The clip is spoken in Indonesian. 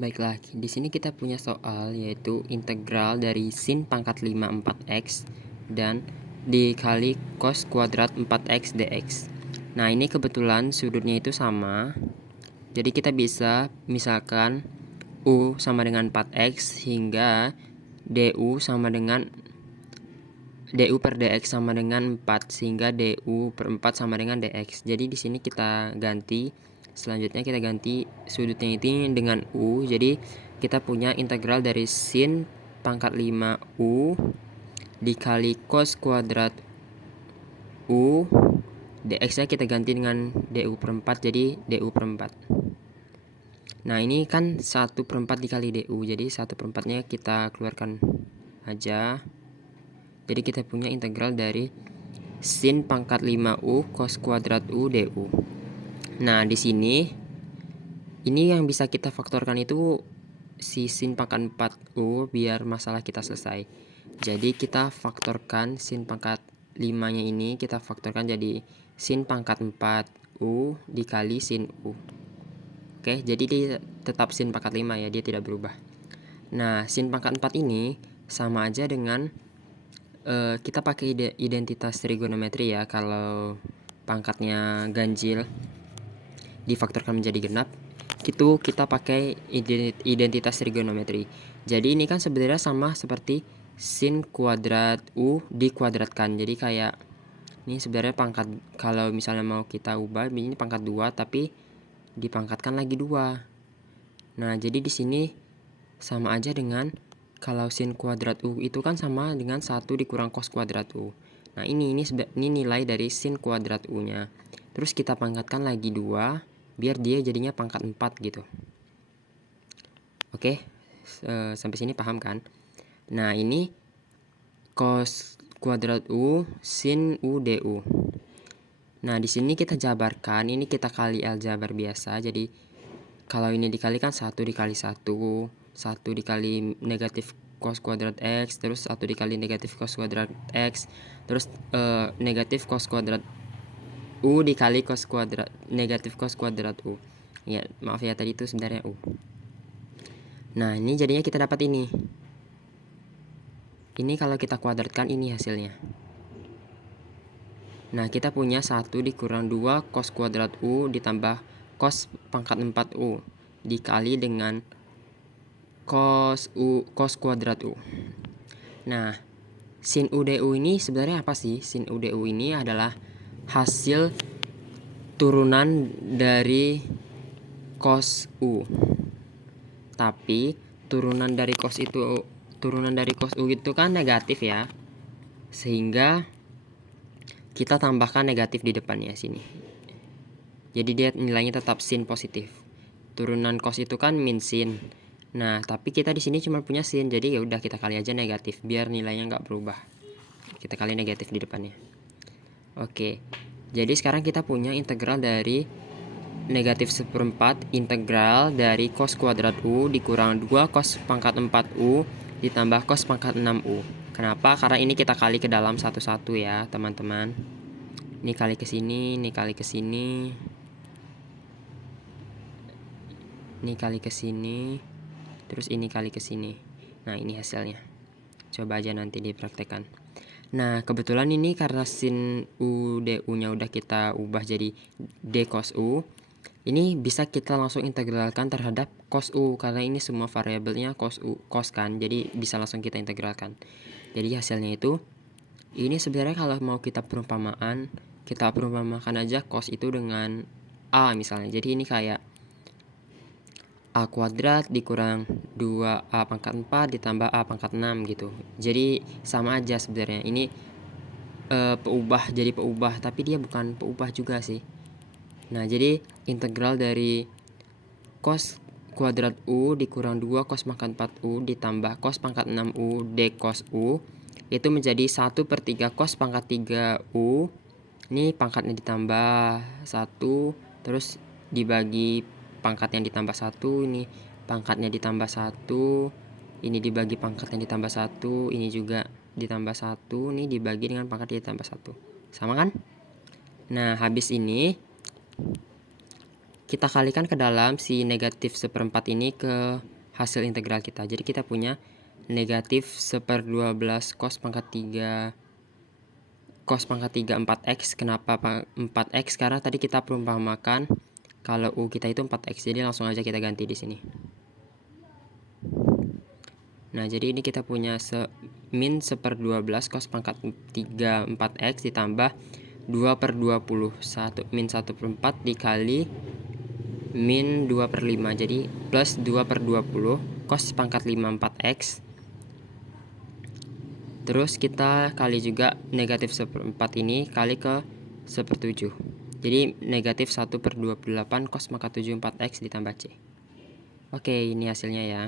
Baiklah, di sini kita punya soal yaitu integral dari sin pangkat 5 4x dan dikali cos kuadrat 4x dx. Nah, ini kebetulan sudutnya itu sama. Jadi kita bisa misalkan u sama dengan 4x hingga du sama dengan du per dx sama dengan 4 sehingga du per 4 sama dengan dx. Jadi di sini kita ganti. Selanjutnya kita ganti sudutnya ini dengan u. Jadi kita punya integral dari sin pangkat 5u dikali cos kuadrat u dx nya kita ganti dengan du per 4, jadi du per 4. Nah, ini kan 1 per 4 dikali du, jadi 1 per 4 nya kita keluarkan aja. Jadi kita punya integral dari sin pangkat 5u cos kuadrat u du. Nah, di sini ini yang bisa kita faktorkan itu si sin pangkat 4u biar masalah kita selesai. Jadi kita faktorkan sin pangkat 5-nya ini kita faktorkan jadi sin pangkat 4u dikali sin u. Oke, jadi dia tetap sin pangkat 5 ya, dia tidak berubah. Nah, sin pangkat 4 ini sama aja dengan kita pakai identitas trigonometri ya. Kalau pangkatnya ganjil difaktorkan menjadi genap, itu kita pakai identitas trigonometri. Jadi ini kan sebenarnya sama seperti sin kuadrat u dikuadratkan. Jadi kayak ini sebenarnya pangkat, kalau misalnya mau kita ubah ini pangkat 2 tapi dipangkatkan lagi 2. Nah, jadi di sini sama aja dengan kalau sin kuadrat u itu kan sama dengan 1 dikurang cos kuadrat u. Nah, ini nilai dari sin kuadrat u-nya. Terus kita pangkatkan lagi 2 biar dia jadinya pangkat 4 gitu. Oke, sampai sini paham kan? Nah, ini cos kuadrat u sin u du. Nah, di sini kita jabarkan, ini kita kali aljabar biasa. Jadi kalau ini dikalikan 1 dikali 1 dikali negatif cos kuadrat x, terus 1 dikali negatif cos kuadrat x, terus negatif cos kuadrat u dikali cos kuadrat negatif cos kuadrat u. Ya, maaf ya, tadi itu sebenarnya u. Nah, ini jadinya kita dapat ini. Ini kalau kita kuadratkan ini hasilnya. Nah, kita punya 1 dikurang 2 cos kuadrat u ditambah cos pangkat 4u dikali dengan cos kuadrat u. Nah, sin u du ini sebenarnya apa sih? Sin u du ini adalah hasil turunan dari cos u. Tapi turunan dari cos u itu kan negatif ya. Sehingga kita tambahkan negatif di depannya sini. Jadi dia nilainya tetap sin positif. Turunan cos itu kan min sin. Nah, tapi kita di sini cuma punya sin, jadi ya udah kita kali aja negatif biar nilainya nggak berubah. Kita kali negatif di depannya. Oke. Jadi sekarang kita punya integral dari negatif 1/4 integral dari cos kuadrat u dikurang 2 cos pangkat 4u ditambah cos pangkat 6u. Kenapa? Karena ini kita kali ke dalam satu-satu ya, teman-teman. Ini kali ke sini, ini kali ke sini. Ini kali ke sini. Terus ini kali ke sini. Nah, ini hasilnya. Coba aja nanti dipraktekkan. Nah, kebetulan ini karena sin u du-nya udah kita ubah jadi d cos u. Ini bisa kita langsung integralkan terhadap cos u karena ini semua variabelnya cos kan. Jadi bisa langsung kita integralkan. Jadi hasilnya itu ini sebenarnya kalau mau kita perumpamakan aja cos itu dengan a misalnya. Jadi ini kayak a kuadrat dikurang 2a pangkat 4 ditambah a pangkat 6 gitu. Jadi sama aja sebenarnya. Ini peubah tapi dia bukan peubah juga sih. Nah, jadi integral dari cos kuadrat u dikurang 2 cos pangkat 4u ditambah cos pangkat 6u d cos u itu menjadi 1/3 cos pangkat 3u. Ini pangkatnya ditambah 1, terus dibagi pangkatnya ditambah 1, ini pangkatnya ditambah 1, ini dibagi pangkatnya ditambah 1, ini juga ditambah 1, ini dibagi dengan pangkatnya ditambah 1. Sama kan? Nah, habis ini kita kalikan ke dalam si negatif 1/4 ini ke hasil integral kita. Jadi kita punya negatif 1/12 cos pangkat 3 4x. Kenapa 4x? Karena tadi kita perumpamakan kalau U kita itu 4x. Jadi langsung aja kita ganti di sini. Nah, jadi ini kita punya min 1/12 cos pangkat 3 4x ditambah 2/20. Min 1/4 dikali min 2/5. Jadi plus 2/20 cos pangkat 5 4x. Terus kita kali juga negatif 1/4 ini kali ke 1/7. Jadi negatif 1/28 cos pangkat 7 4x ditambah C. Oke, ini hasilnya ya.